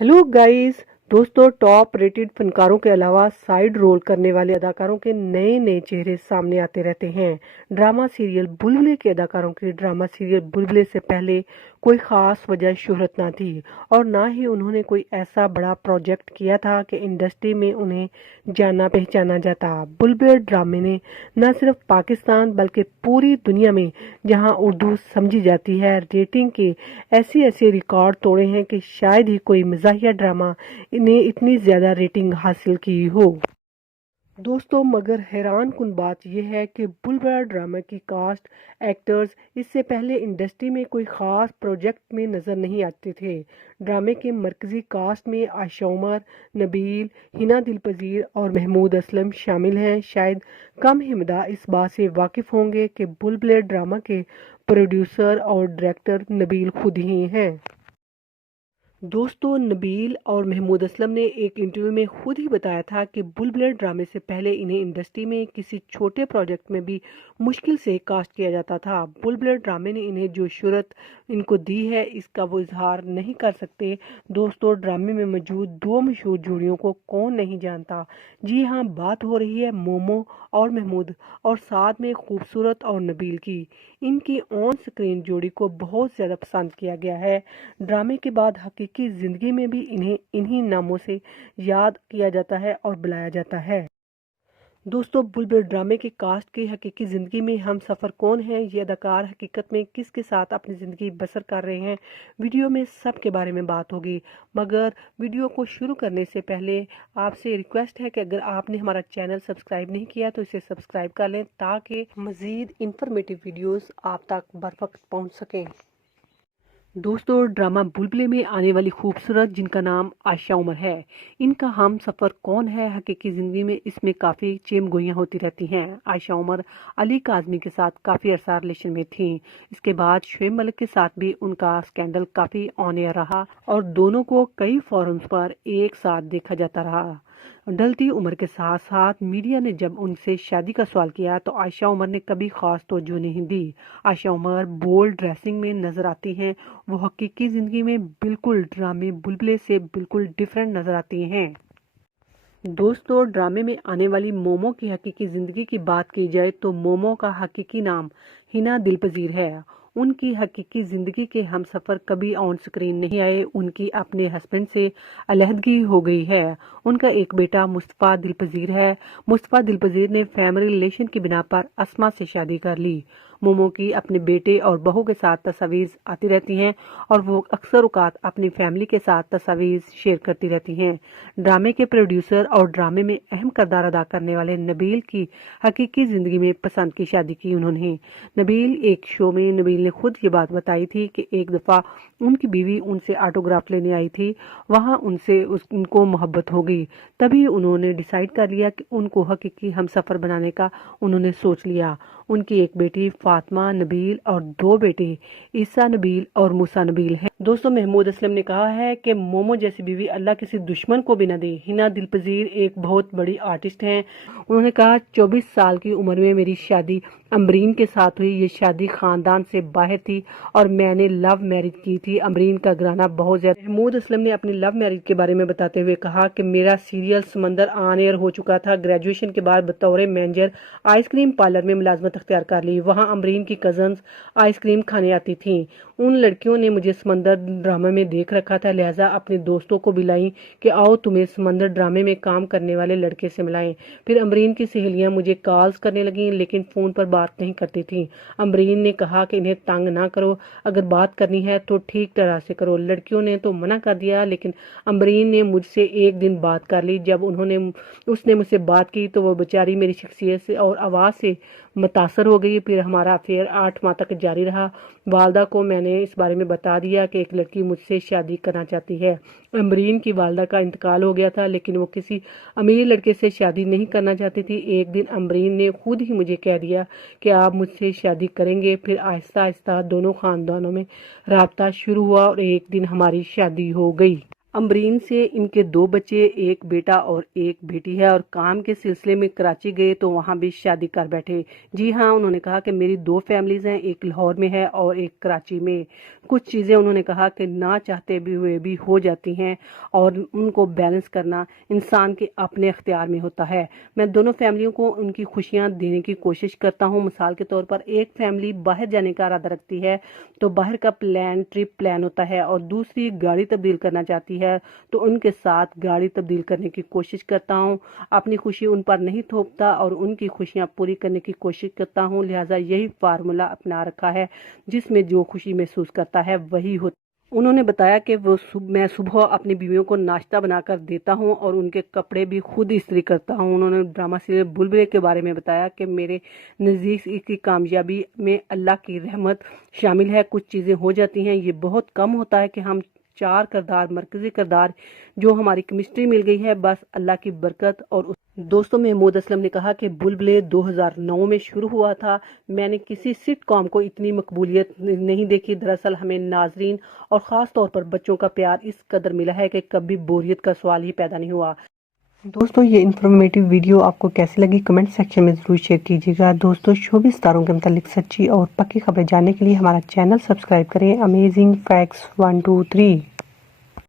Hello guys. दोस्तों, top rated फनकारों के अलावा साइड रोल करने वाले अदाकारों के नए नए चेहरे सामने आते रहते हैं। ड्रामा सीरियल बुलबुले के अदाकारों की ड्रामा सीरियल बुलबुले से पहले कोई खास वजह शोहरत ना थी और ना ही उन्होंने कोई ऐसा बड़ा प्रोजेक्ट किया था कि इंडस्ट्री में उन्हें जाना पहचाना जाता। बुलबुले ड्रामे ने न सिर्फ पाकिस्तान बल्कि पूरी दुनिया में जहां उर्दू समझी जाती है रेटिंग के ऐसे ऐसे रिकॉर्ड तोड़े हैं कि शायद ही कोई मज़ाहिया ड्रामा ने इतनी ज़्यादा रेटिंग हासिल की हो। दोस्तों, मगर हैरान कुन बात यह है कि बुलबुल ड्रामा की कास्ट एक्टर्स इससे पहले इंडस्ट्री में कोई ख़ास प्रोजेक्ट में नज़र नहीं आते थे। ड्रामे के मरकज़ी कास्ट में आयशा उमर, नबील, हिना दिलपजीर और महमूद असलम शामिल हैं। शायद कम ही मदा इस बात से वाकिफ़ होंगे कि बुलबुल ड्रामा के प्रोड्यूसर और डायरेक्टर नबील खुद ही हैं। दोस्तों, नबील और महमूद असलम ने एक इंटरव्यू में खुद ही बताया था कि बुलबुल ड्रामे से पहले इन्हें इंडस्ट्री में किसी छोटे प्रोजेक्ट में भी मुश्किल से कास्ट किया जाता था। बुलबुल ड्रामे ने इन्हें जो शोहरत इनको दी है इसका वो इजहार नहीं कर सकते। दोस्तों, ड्रामे में मौजूद दो मशहूर जोड़ियों को कौन नहीं जानता। जी हाँ, बात हो रही है मोमो और महमूद और साथ में खूबसूरत और नबील की। इनकी ऑन स्क्रीन जोड़ी को बहुत ज़्यादा पसंद किया गया है। ड्रामे के बाद हकीकी ज़िंदगी में भी इन्हें इन्हीं नामों से याद किया जाता है और बुलाया जाता है। दोस्तों, बुलबुल ड्रामे के कास्ट की हकीकी ज़िंदगी में हम सफ़र कौन हैं, ये अदाकार हकीकत में किसके साथ अपनी ज़िंदगी बसर कर रहे हैं, वीडियो में सब के बारे में बात होगी। मगर वीडियो को शुरू करने से पहले आपसे रिक्वेस्ट है कि अगर आपने हमारा चैनल सब्सक्राइब नहीं किया तो इसे सब्सक्राइब कर लें ताकि मज़ीद इंफॉर्मेटिव वीडियोस आप तक बर वक्त पहुँच सकें। दोस्तों, ड्रामा बुलबुले में आने वाली खूबसूरत जिनका नाम आयशा उमर है, इनका हम सफ़र कौन है हकीकी ज़िंदगी में इसमें काफ़ी चेम गोइयाँ होती रहती हैं। आयशा उमर अली काज़मी के साथ काफ़ी अरसा रिलेशन में थी। इसके बाद शुएब मलिक के साथ भी उनका स्कैंडल काफ़ी ऑन एयर रहा और दोनों को कई फोरम्स पर एक साथ देखा जाता रहा। ढलती उम्र के साथ साथ मीडिया ने जब उनसे शादी का सवाल किया तो आयशा उमर ने कभी खास तवज्जो नहीं दी। आयशा उमर बोल्ड ड्रेसिंग में नजर आती हैं, वो हकीकी जिंदगी में बिल्कुल ड्रामे बुलबुले से बिल्कुल डिफरेंट नजर आती हैं। दोस्तों, ड्रामे में आने वाली मोमो की हकीकी ज़िंदगी की बात की जाए तो मोमो का हकीकी नाम हिना दिलपजीर है। उनकी हकीकी ज़िंदगी के हम सफ़र कभी ऑन स्क्रीन नहीं आए। उनकी अपने हस्बैंड से अलहदगी हो गई है। उनका एक बेटा मुस्तफ़ा दिलपजीर है। मुस्तफ़ा दिलपजीर ने फैमिली रिलेशन की बिना पर अस्मा से शादी कर ली। मोमो की अपने बेटे और बहू के साथ तस्वीर आती रहती हैं और वो अक्सर औकात अपनी फैमिली के साथ तस्वीर शेयर करती रहती हैं। ड्रामे के प्रोड्यूसर और ड्रामे में अहम किरदार अदा करने वाले नबील की हकीकी ज़िंदगी में पसंद की शादी की उन्होंने। नबील एक शो में नबील ने खुद ये बात बताई थी कि एक दफ़ा उनकी बीवी उनसे ऑटोग्राफ लेने आई थी, वहाँ उनसे उनको मोहब्बत हो गई। तभी उन्होंने डिसाइड कर लिया कि उनको हकीकी हमसफ़र बनाने का उन्होंने सोच लिया। उनकी एक बेटी फातिमा नबील और दो बेटे ईसा नबील और मूसा नबील हैं। दोस्तों, महमूद असलम ने कहा है कि मोमो जैसी बीवी अल्लाह किसी दुश्मन को भी न दे। हिना दिलपजीर एक बहुत बड़ी आर्टिस्ट हैं। उन्होंने कहा, 24 साल की उम्र में मेरी शादी अमरीन के साथ हुई। ये शादी खानदान से बाहर थी और मैंने लव मैरिज की थी। अमरीन का घराना बहुत ज्यादा। महमूद असलम ने अपनी लव मैरिज के बारे में बताते हुए कहा कि मेरा सीरियल समंदर ऑन एयर हो चुका था। ग्रेजुएशन के बाद बतौर मैनेजर आइसक्रीम पार्लर में मुलाजमत अख्तियार कर ली। वहाँ अमरीन की कजन्स आइसक्रीम खाने आती थीं। उन लड़कियों ने मुझे समंदर ड्रामा में देख रखा था, लिहाजा अपने दोस्तों को बुलाई कि आओ तुम्हें समंदर ड्रामे में काम करने वाले लड़के से मिलाएं। फिर अमरीन की सहेलियां मुझे कॉल्स करने लगीं लेकिन फ़ोन पर बात नहीं करती थी। अमरीन ने कहा कि इन्हें तंग ना करो, अगर बात करनी है तो ठीक तरह से करो। लड़कियों ने तो मना कर दिया लेकिन अमरीन ने मुझसे एक दिन बात कर ली। जब उसने मुझसे बात की तो वो बेचारी मेरी शख्सियत से और आवाज़ से मुतासर हो गई। फिर हमारा अफेयर 8 माह तक जारी रहा। वालदा को मैंने इस बारे में बता दिया कि एक लड़की मुझसे शादी करना चाहती है। अमरीन की वालदा का इंतकाल हो गया था लेकिन वो किसी अमीर लड़के से शादी नहीं करना चाहती थी। एक दिन अमरीन ने खुद ही मुझे कह दिया कि आप मुझसे शादी करेंगे। फिर आहिस्ता आहिस्ता दोनों खानदानों में राब्ता शुरू हुआ और एक दिन हमारी शादी हो गई। अमरीन से इनके 2 बच्चे, एक बेटा और एक बेटी है और काम के सिलसिले में कराची गए तो वहाँ भी शादी कर बैठे। जी हाँ, उन्होंने कहा कि मेरी 2 फैमिलीज़ हैं, एक लाहौर में है और एक कराची में। कुछ चीज़ें उन्होंने कहा कि ना चाहते भी हुए भी हो जाती हैं और उनको बैलेंस करना इंसान के अपने अख्तियार में होता है। मैं दोनों फैमिलियों को उनकी खुशियाँ देने की कोशिश करता हूँ। मिसाल के तौर पर एक फैमिली बाहर जाने का इरादा रखती है तो बाहर का ट्रिप प्लान होता है और दूसरी गाड़ी तब्दील करना चाहती है तो उनके साथ गाड़ी तब्दील करने की कोशिश करता हूँ। अपनी खुशी उन पर नहीं थोपता और उनकी खुशियाँ पूरी करने की कोशिश करता हूँ। लिहाजा यही फार्मूला अपना रखा है, जिसमें जो खुशी महसूस करता है वही होता है। उन्होंने बताया कि मैं सुबह अपनी बीवियों को नाश्ता बनाकर देता हूं और उनके कपड़े भी खुद इस्त्री करता हूं। उन्होंने ड्रामा सीरियल बुलबुल के बारे में बताया कि मेरे नज़दीक इसकी कामयाबी में अल्लाह की रहमत शामिल है। कुछ चीज़ें हो जाती हैं, ये बहुत कम होता है कि हम 4 किरदार, मरकज़ी किरदार जो हमारी केमिस्ट्री मिल गई है, बस अल्लाह की बरकत। और दोस्तों, महमूद असलम ने कहा कि बुलबुल 2009 में शुरू हुआ था। मैंने किसी सिटकॉम को इतनी मकबूलियत नहीं देखी। दरअसल हमें नाजरीन और ख़ास तौर पर बच्चों का प्यार इस कदर मिला है कि कभी बोरियत का सवाल ही पैदा नहीं हुआ। दोस्तों, ये इन्फॉर्मेटिव वीडियो आपको कैसी लगी कमेंट सेक्शन में ज़रूर शेयर कीजिएगा। दोस्तों, शोबिज़ सितारों के मुतालिक सच्ची और पक्की खबरें जानने के लिए हमारा चैनल सब्सक्राइब करें। Amazing facts 1 2 3।